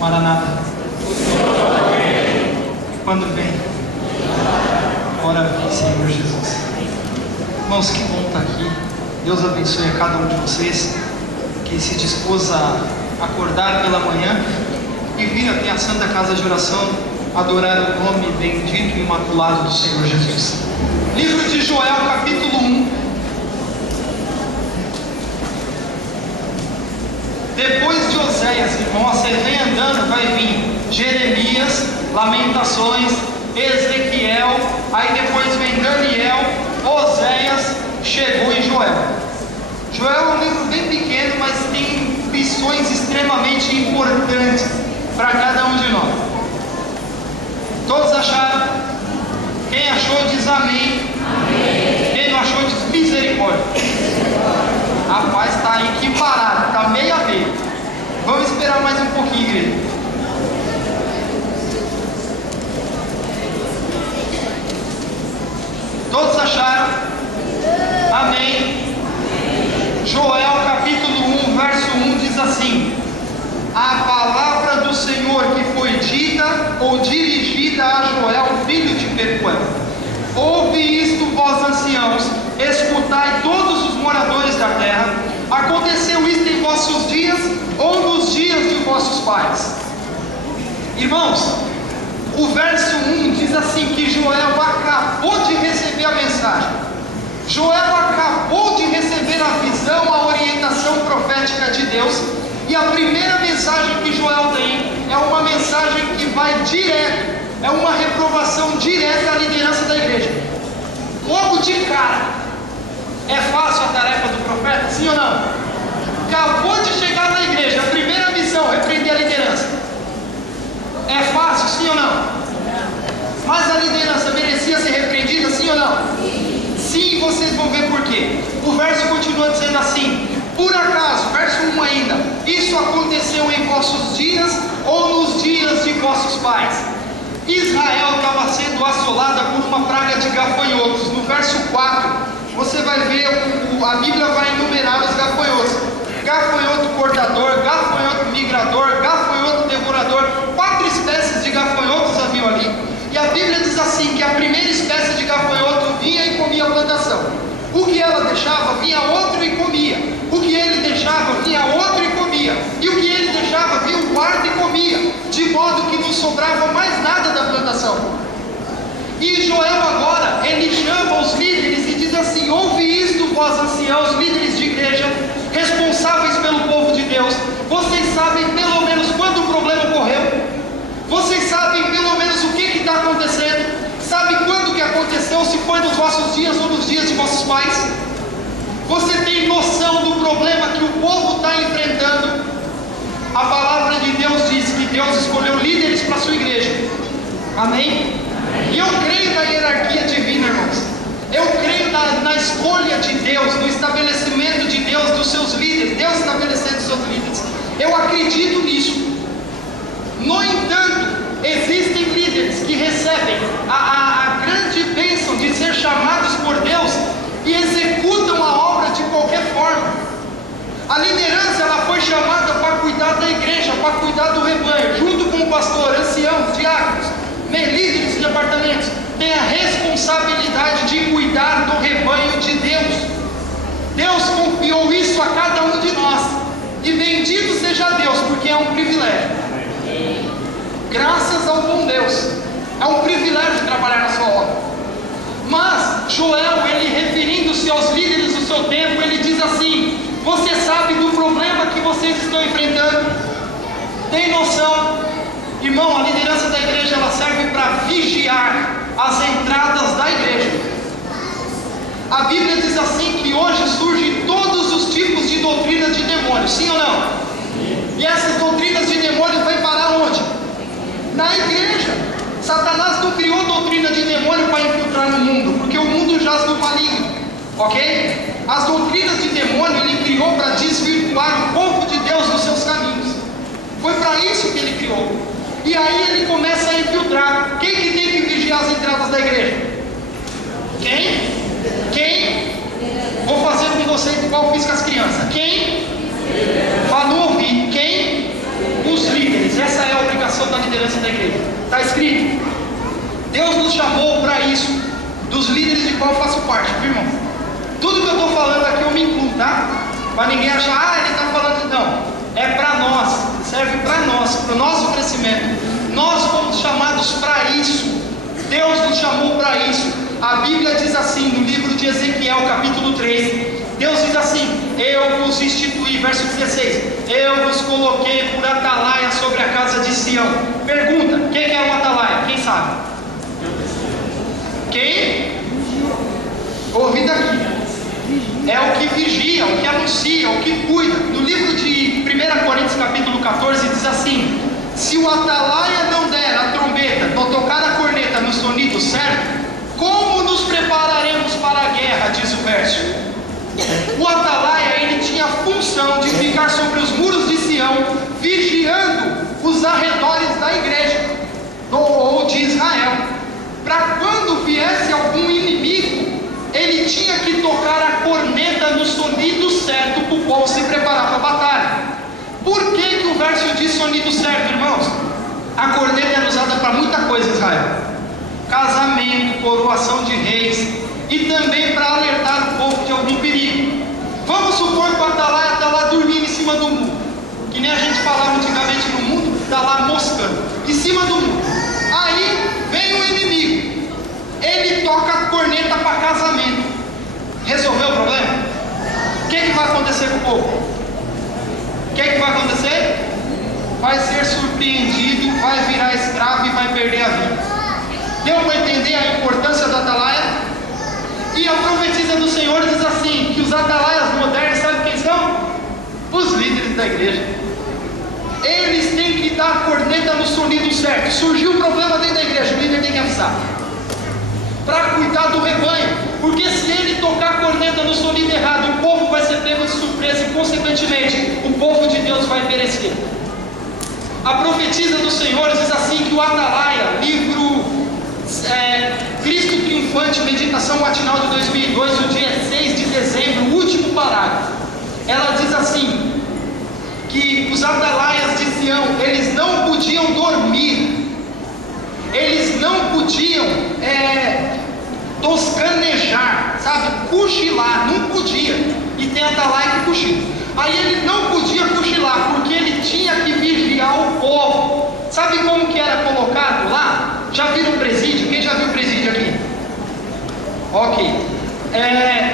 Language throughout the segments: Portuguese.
Maranata. Quando vem? Ora vem, Senhor Jesus. Irmãos, que bom estar aqui. Deus abençoe a cada um de vocês que se dispôs a acordar pela manhã e vir até a Santa Casa de Oração adorar o nome bendito e imaculado do Senhor Jesus. Livro de Joel, capítulo 1. Depois de Oséias, irmão, você vem andando, vai vir Jeremias, Lamentações, Ezequiel, aí depois vem Daniel, Oséias, chegou em Joel. Joel é um livro bem pequeno, mas tem lições extremamente importantes para cada um de nós. Todos acharam? Quem achou diz amém. Amém. Quem não achou diz misericórdia. Rapaz, está aí que parado, está meio a meio. Vamos esperar mais um pouquinho, igreja. Todos acharam? Amém. Joel capítulo 1, verso 1 diz assim: a palavra do Senhor que foi dita ou dirigida a Joel, filho de Petuel. Ouve isto, vós anciãos, escutai todos os moradores da terra. Aconteceu isto em vossos dias ou nos dias de vossos pais? Irmãos, o verso 1 diz assim que Joel acabou de receber a mensagem. Joel acabou de receber a visão, a orientação profética de Deus. E a primeira mensagem que Joel tem é uma mensagem que vai direto, é uma reprovação direta à liderança da igreja. Logo de cara. É fácil a tarefa do profeta? Sim ou não? Acabou de chegar na igreja, a primeira missão, repreender a liderança. É fácil, sim ou não? Mas a liderança merecia ser repreendida, sim ou não? Sim, vocês vão ver por quê. O verso continua dizendo assim: por acaso, verso 1 ainda, isso aconteceu em vossos dias ou nos dias de vossos pais? Israel estava sendo assolada por uma praga de gafanhotos. No verso 4, você vai ver, a Bíblia vai enumerar os gafanhotos: gafanhoto cortador, gafanhoto migrador, gafanhoto devorador. 4 espécies de gafanhotos haviam ali. E a Bíblia diz assim, que a primeira espécie de gafanhoto vinha e comia a plantação. O que ela deixava, vinha outro e comia. O que ele deixava, vinha outro e comia. E o que ele deixava, vinha o quarto e comia. De modo que não sobrava mais nada da plantação. E Joel agora, ele chama os líderes e diz assim: ouve isto, vós anciãos, líderes de igreja, responsáveis pelo povo de Deus. Vocês sabem pelo menos quando o problema ocorreu? Vocês sabem pelo menos o que está acontecendo? Sabe quando que aconteceu? Se foi nos vossos dias ou nos dias de vossos pais? Você tem noção do problema que o povo está enfrentando? A palavra de Deus diz que Deus escolheu líderes para a sua igreja. Amém? E eu creio na hierarquia divina, irmãos. Eu creio na escolha de Deus, no estabelecimento de Deus dos seus líderes. Deus estabelecendo os seus líderes. Eu acredito nisso. No entanto, existem líderes que recebem a grande bênção de ser chamados por Deus e executam a obra de qualquer forma. A liderança, ela foi chamada para cuidar da igreja, para cuidar do rebanho, junto com o pastor, anciãos, diáconos, líderes de departamentos, tem a responsabilidade de cuidar do rebanho de Deus. Deus confiou isso a cada um de nós, e bendito seja Deus, porque é um privilégio. Graças ao bom Deus, é um privilégio trabalhar na sua obra. Mas Joel, ele referindo-se aos líderes do seu tempo, ele diz assim: você sabe do problema que vocês estão enfrentando? Tem noção? Irmão, a liderança da igreja, ela serve para vigiar as entradas da igreja. A Bíblia diz assim que hoje surgem todos os tipos de doutrinas de demônios, sim ou não? E essas doutrinas de demônios vão parar onde? Na igreja. Satanás não criou doutrina de demônio para infiltrar no mundo, porque o mundo jaz no maligno, ok? As doutrinas de demônio ele criou para desvirtuar o povo de Deus nos seus caminhos. Foi para isso que ele criou. E aí ele começa a infiltrar. Quem que tem que vigiar as entradas da igreja? Quem? Vou fazer com vocês igual eu fiz com as crianças. Quem? Para não ouvir. Quem? Os líderes. Essa é liderança da igreja. Está escrito. Deus nos chamou para isso, dos líderes de qual eu faço parte, viu, irmão? Tudo que eu estou falando aqui eu me incluo, tá? Para ninguém achar, ele está falando, não. É para nós, serve para nós, para o nosso crescimento. Nós fomos chamados para isso. Deus nos chamou para isso. A Bíblia diz assim, no livro de Ezequiel, capítulo 3, Deus diz assim: eu vos instituí, verso 16, eu vos coloquei por atalaia sobre a casa de Sião. Pergunta, quem é um atalaia? Quem sabe? Quem? Ouvi daqui. É o que vigia, o que anuncia, o que cuida. No livro de 1 Coríntios capítulo 14 diz assim: se o atalaia não der a trombeta, não tocar a corneta no sonido certo, como nos prepararemos para a guerra? Diz o verso. O atalaia, ele tinha a função de ficar sobre os muros de Sião, vigiando os arredores da igreja, ou de Israel, para quando viesse algum inimigo, ele tinha que tocar a corneta no sonido certo para o povo se preparar para a batalha. Por que o verso diz sonido certo, irmãos? A corneta era usada para muita coisa em Israel: casamento, coroação de reis, e também para alertar o povo de algum perigo. Vamos supor que o atalaia está lá dormindo em cima do muro, que nem a gente falava antigamente no mundo, está lá moscando, em cima do muro. Aí vem o inimigo, ele toca a corneta para casamento. Resolveu o problema? O que vai acontecer com o povo? O que vai acontecer? Vai ser surpreendido, vai virar escravo e vai perder a vida. Deu para entender a importância do atalaia? E a profetisa do Senhor diz assim, que os atalaias modernos, sabe quem são? Os líderes da igreja. Eles têm que dar a corneta no sonido certo. Surgiu um problema dentro da igreja, o líder tem que avisar, para cuidar do rebanho. Porque se ele tocar a corneta no sonido errado, o povo vai ser pego de surpresa e consequentemente o povo de Deus vai perecer. A profetisa do Senhor diz assim, que o atalaia, livro Cristo Triunfante, meditação matinal de 2002, o dia 6 de dezembro, o último parágrafo, ela diz assim, que os atalaias de Sião, eles não podiam dormir, eles não podiam toscanejar, sabe, cochilar, não podia. E tem atalaia que cochila. Aí ele não podia cochilar, porque ele tinha que vigiar o povo. Sabe como que era colocado lá? Já viram presídio? Quem já viu presídio aqui? Ok.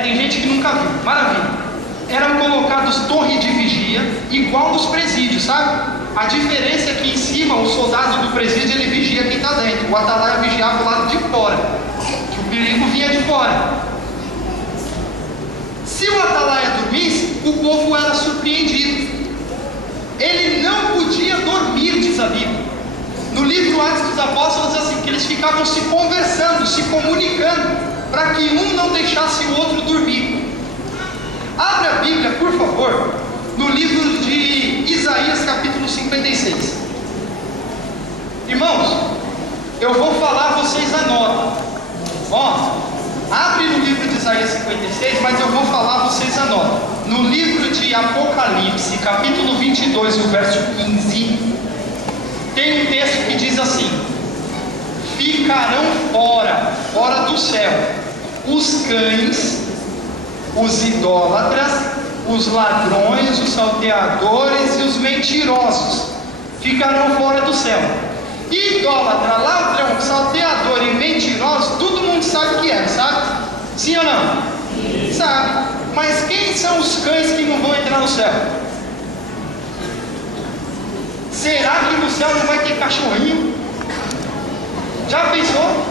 Tem gente que nunca viu. Maravilha. Eram colocados torres de vigia, igual nos presídios, sabe? A diferença é que em cima, o soldado do presídio, ele vigia quem está dentro. O atalaia vigiava o lado de fora, que o perigo vinha de fora. Se o atalaia dormisse, o povo era surpreendido. Ele não podia dormir, diz a Bíblia. No livro Atos dos Apóstolos diz assim, que eles ficavam se conversando, se comunicando, para que um não deixasse o outro dormir. Abra a Bíblia, por favor, no livro de Isaías, capítulo 56. Irmãos, eu vou falar, vocês anotam. Abre no livro de Isaías 56, mas eu vou falar, vocês anotam. No livro de Apocalipse, capítulo 22, o verso 15, tem um texto que diz assim: ficarão fora do céu, os cães, os idólatras, os ladrões, os salteadores e os mentirosos. Ficarão fora do céu. Idólatra, ladrão, salteador e mentiroso, todo mundo sabe o que é, sabe? Sim ou não? Sim. Sabe. Mas quem são os cães que não vão entrar no céu? Será que no céu não vai ter cachorrinho? Já pensou?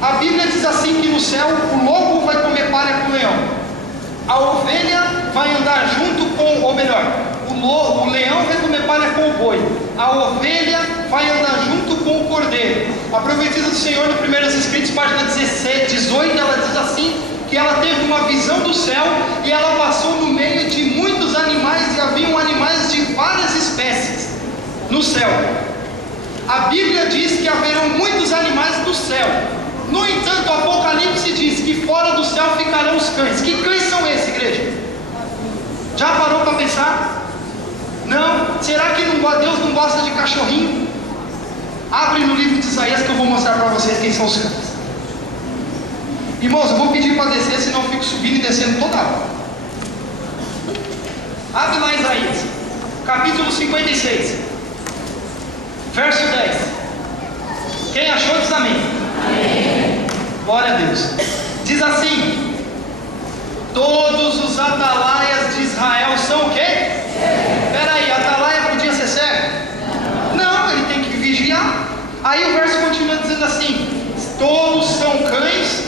A Bíblia diz assim, que no céu o lobo vai comer palha com o leão, a ovelha vai andar junto com, ou melhor, o leão vai comer palha com o boi, a ovelha vai andar junto com o cordeiro. A profetisa do Senhor, no Primeiros Escritos, página 18, ela diz assim, que ela teve uma visão do céu, e ela passou no meio de muitos animais, e haviam animais de várias espécies no céu. A Bíblia diz que haverão muitos animais do céu. No entanto, o Apocalipse diz que fora do céu ficarão os cães. Que cães são esses, igreja? Já parou para pensar? Não? Será que Deus não gosta de cachorrinho? Abre no livro de Isaías que eu vou mostrar para vocês quem são os cães. Irmãos, eu vou pedir para descer, senão eu fico subindo e descendo toda hora. Abre lá Isaías, capítulo 56, verso 10. Quem achou diz amém. Amém. Glória a Deus. Diz assim: todos os atalaias de Israel são o quê? Peraí, atalaia podia ser cego? Não, ele tem que vigiar. Aí o verso continua dizendo assim: todos são cães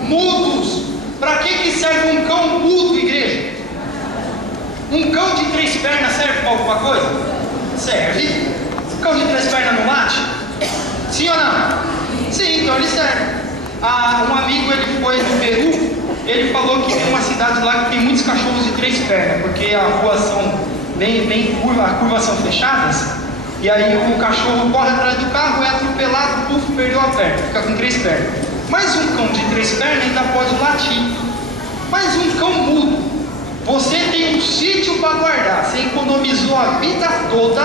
mudos. Para que serve um cão mudo, igreja? Um cão de 3 pernas serve para alguma coisa? Serve. Um cão de 3 pernas não late? Sim ou não? Sim, então ele serve. Um amigo, ele foi no Peru. Ele falou que tem uma cidade lá que tem muitos cachorros de 3 pernas, porque as ruas são bem curvas, as curvas são fechadas, e aí o cachorro corre atrás do carro, é atropelado, puf, perdeu a perna, fica com 3 pernas. Mas um cão de 3 pernas ainda pode latir. Mas um cão mudo, você tem um sítio para guardar, você economizou a vida toda,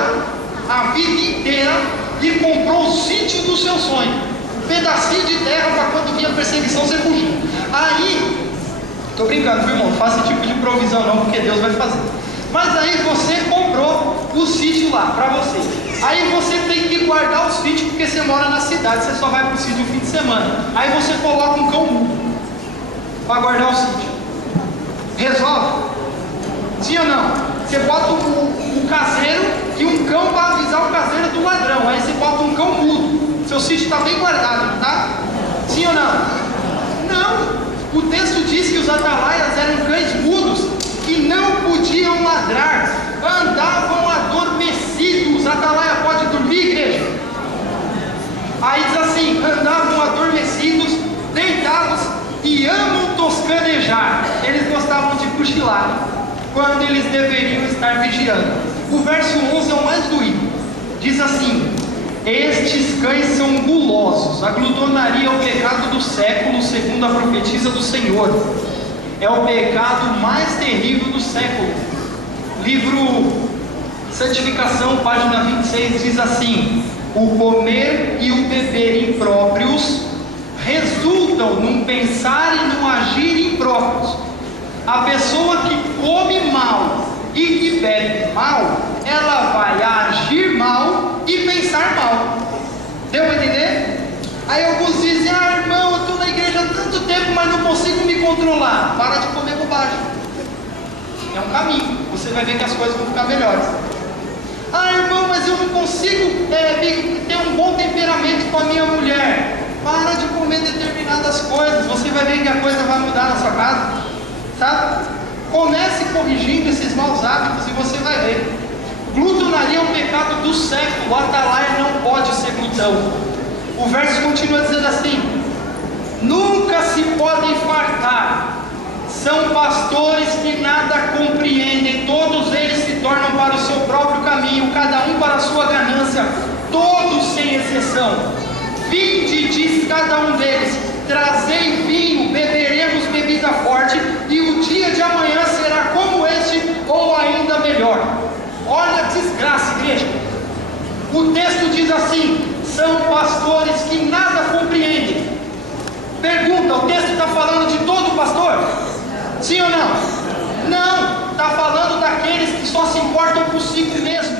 a vida inteira, e comprou o sítio do seu sonho, um pedacinho de terra para quando vinha perseguição você fugir. Aí, estou brincando, viu, irmão? Não faça esse tipo de provisão não, porque Deus vai fazer. Mas aí você comprou o sítio lá para você. Aí você tem que guardar o sítio, porque você mora na cidade, você só vai para o sítio no fim de semana. Aí você coloca um cão mudo para guardar o sítio. Resolve? Sim ou não? Você bota o caseiro e um cão para avisar o caseiro do ladrão. Aí você bota um cão mudo. Seu sítio está bem guardado, não tá? Sim ou não? Não. O texto diz que os atalaias eram cães mudos que não podiam ladrar, andavam adormecidos. Atalaia pode dormir, igreja? Aí diz assim: andavam adormecidos, deitados e amam toscanejar. Eles gostavam de cochilar quando eles deveriam estar vigiando. O verso 11 é o mais doído. Diz assim: estes cães são gulosos. A glutonaria é o pecado do século, segundo a profetisa do Senhor. É o pecado mais terrível do século. Livro Santificação, página 26, diz assim: o comer e o beber impróprios resultam num pensar e num agir impróprios. A pessoa que come mal e que bebe mal, ela vai agir mal e pensar mal. Deu para entender? Aí alguns dizem: irmão, eu estou na igreja há tanto tempo, mas não consigo me controlar. Para de comer bobagem. É um caminho, você vai ver que as coisas vão ficar melhores. Irmão, mas eu não consigo ter um bom temperamento com a minha mulher. Para de comer determinadas coisas, você vai ver que a coisa vai mudar na sua casa, sabe? Comece corrigindo esses maus hábitos e você vai ver. Glutonaria é um pecado do século. O atalaia não pode ser glutão. O verso continua dizendo assim: nunca se podem fartar, são pastores que nada compreendem, todos eles se tornam para o seu próprio caminho, cada um para a sua ganância, todos sem exceção. Vinde, diz cada um deles, trazei vinho, beberemos bebida forte, e o dia de amanhã será como este, ou ainda melhor. Olha a desgraça, igreja. O texto diz assim: são pastores que nada compreendem. Pergunta: o texto está falando de todo pastor? Sim ou não? Não, está falando daqueles que só se importam consigo mesmo.